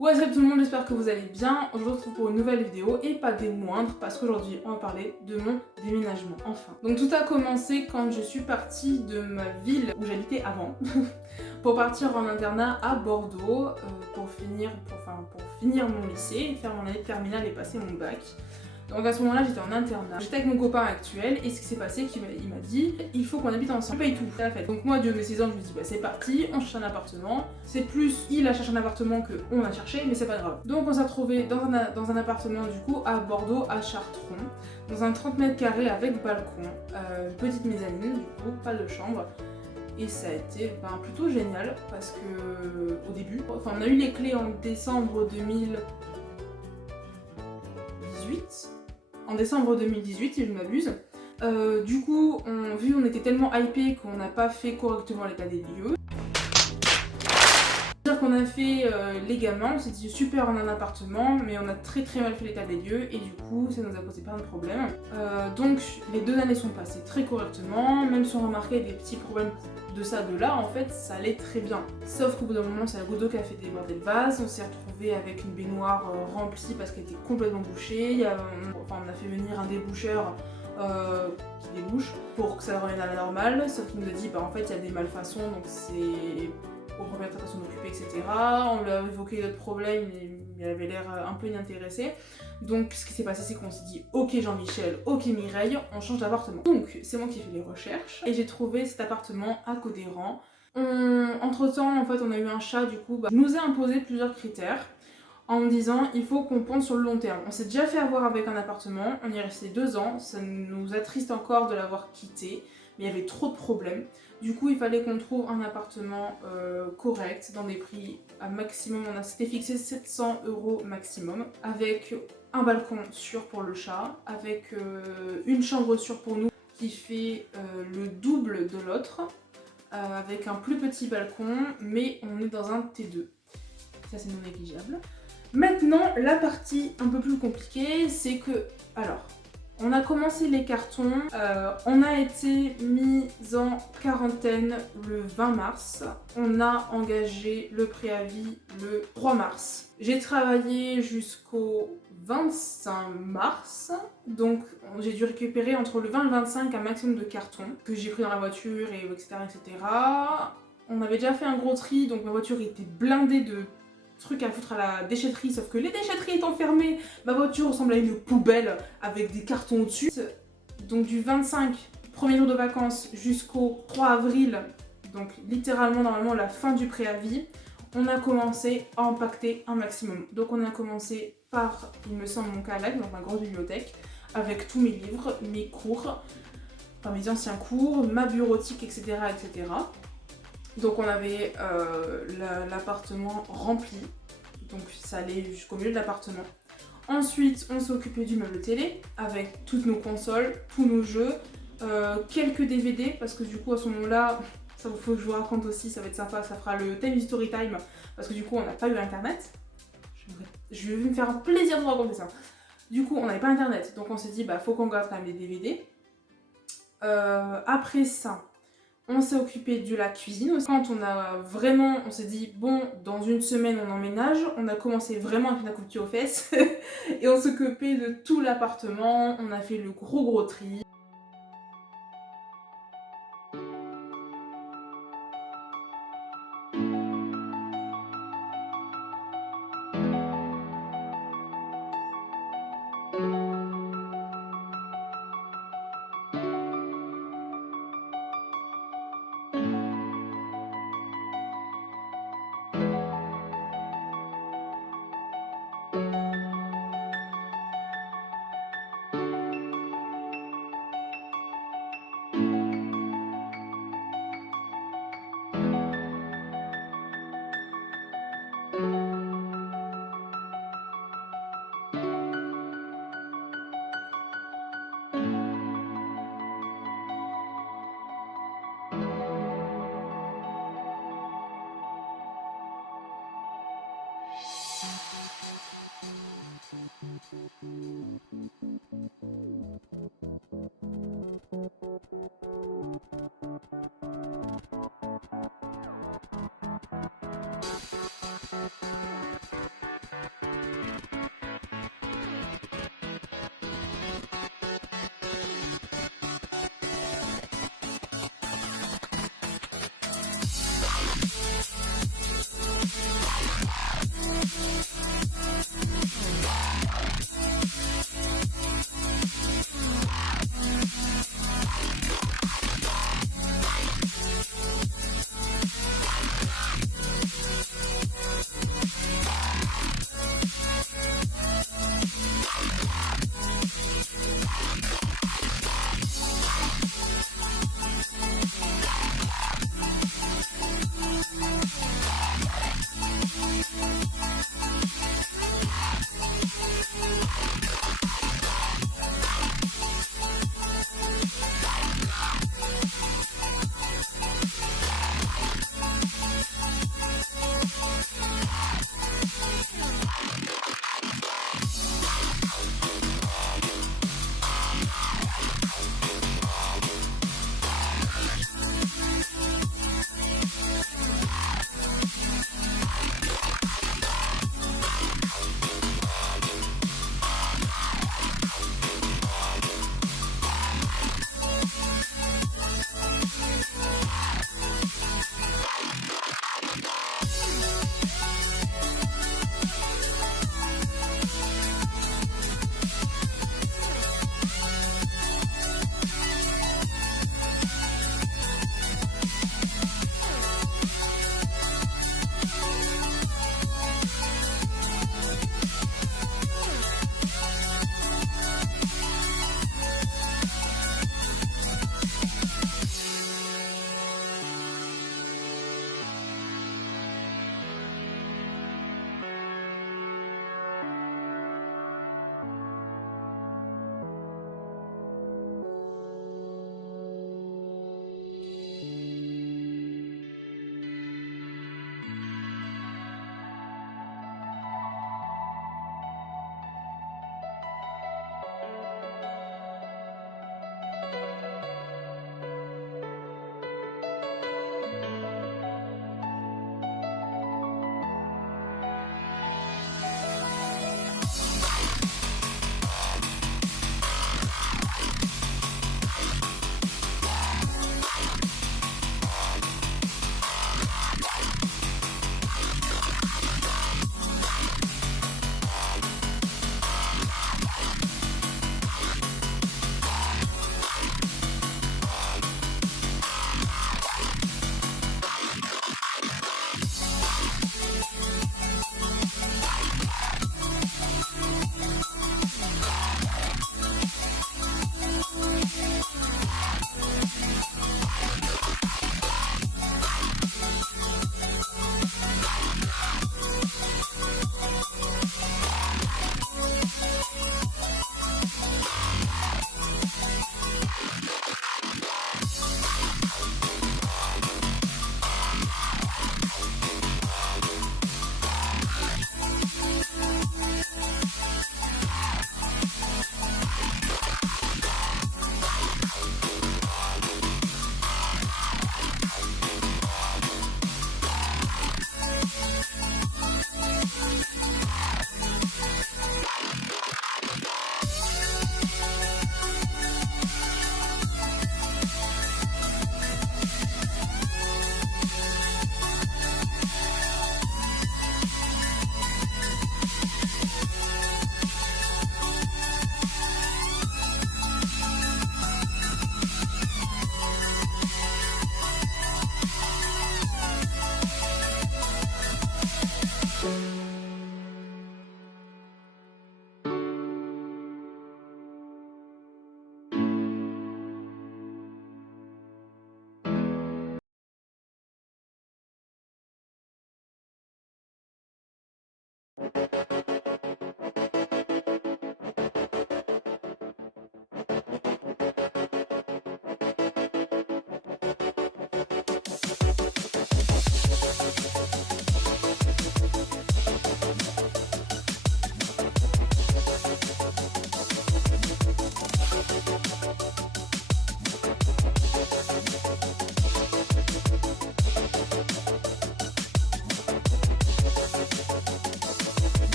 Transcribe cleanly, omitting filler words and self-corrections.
What's up tout le monde, j'espère que vous allez bien. Aujourd'hui on se retrouve pour une nouvelle vidéo et pas des moindres parce qu'aujourd'hui on va parler de mon déménagement, enfin. Donc tout a commencé quand je suis partie de ma ville où j'habitais avant pour partir en internat à Bordeaux pour finir mon lycée, faire mon année de terminale et passer mon bac. Donc à ce moment-là, j'étais en internat. J'étais avec mon copain actuel et ce qui s'est passé, il m'a dit il faut qu'on habite ensemble, on paye tout. C'est la fête. Donc moi, Dieu mes 16 ans, je me dis bah c'est parti, on cherche un appartement. C'est plus il a cherché un appartement que on a cherché, mais c'est pas grave. Donc on s'est retrouvé dans un appartement du coup à Bordeaux, à Chartron, dans un 30 mètres carrés avec balcon, petite mezzanine du coup, pas de chambre. Et ça a été plutôt génial parce que au début, enfin on a eu les clés en décembre 2018. En décembre 2018, si je ne m'abuse. Du coup, vu on était tellement hypé qu'on n'a pas fait correctement l'état des lieux. C'est-à-dire qu'on a fait légalement, on s'est dit super on a un appartement, mais on a très mal fait l'état des lieux et du coup ça nous a posé plein de problèmes. Donc les 2 années sont passées très correctement, même si on remarquait des petits problèmes de ça, de là, en fait, ça allait très bien. Sauf qu'au bout d'un moment, c'est la goutte d'eau qui a fait déborder le vase. On s'est retrouvé avec une baignoire remplie parce qu'elle était complètement bouchée. On a fait venir un déboucheur qui débouche pour que ça revienne à la normale. Sauf qu'il nous a dit, en fait, il y a des malfaçons, donc c'est pour remettre à s'en occuper, etc. On lui a évoqué d'autres problèmes, mais il avait l'air un peu inintéressé. Donc ce qui s'est passé, c'est qu'on s'est dit ok Jean-Michel, ok Mireille, on change d'appartement. Donc c'est moi qui ai fait les recherches et j'ai trouvé cet appartement à Codéran. Entre temps, en fait, on a eu un chat, du coup, il nous a imposé plusieurs critères en me disant il faut qu'on pense sur le long terme. On s'est déjà fait avoir avec un appartement, on y est resté 2 ans, ça nous attriste encore de l'avoir quitté, mais il y avait trop de problèmes. Du coup, il fallait qu'on trouve un appartement correct, dans des prix à maximum, on s'était fixé 700 € maximum, avec un balcon sûr pour le chat, avec une chambre sûre pour nous, qui fait le double de l'autre, avec un plus petit balcon, mais on est dans un T2. Ça, c'est non négligeable. Maintenant, la partie un peu plus compliquée, c'est que, alors, on a commencé les cartons, on a été mis en quarantaine le 20 mars, on a engagé le préavis le 3 mars. J'ai travaillé jusqu'au 25 mars, donc j'ai dû récupérer entre le 20 et le 25 un maximum de cartons que j'ai pris dans la voiture, et etc., etc. On avait déjà fait un gros tri, donc ma voiture était blindée de truc à foutre à la déchetterie, sauf que les déchetteries étant fermées, ma voiture ressemble à une poubelle avec des cartons au-dessus. Donc du 25, premier jour de vacances, jusqu'au 3 avril, donc littéralement normalement la fin du préavis, on a commencé à empaqueter un maximum. Donc on a commencé par, il me semble, mon calac, donc ma grande bibliothèque, avec tous mes livres, mes cours, enfin mes anciens cours, ma bureautique, etc., etc. Donc on avait l'appartement rempli, donc ça allait jusqu'au milieu de l'appartement. Ensuite on s'est occupé du meuble télé avec toutes nos consoles, tous nos jeux, quelques DVD parce que du coup à ce moment-là, ça il faut que je vous raconte aussi, ça va être sympa, ça fera le thème du story time parce que du coup on n'a pas eu internet. Je vais me faire un plaisir de vous raconter ça. Du coup on n'avait pas internet, donc on s'est dit faut qu'on garde quand même des DVD. Après ça, on s'est occupé de la cuisine. Quand on s'est dit bon, dans une semaine on emménage, on a commencé vraiment avec la coupe aux fesses et on s'est occupé de tout l'appartement, on a fait le gros tri.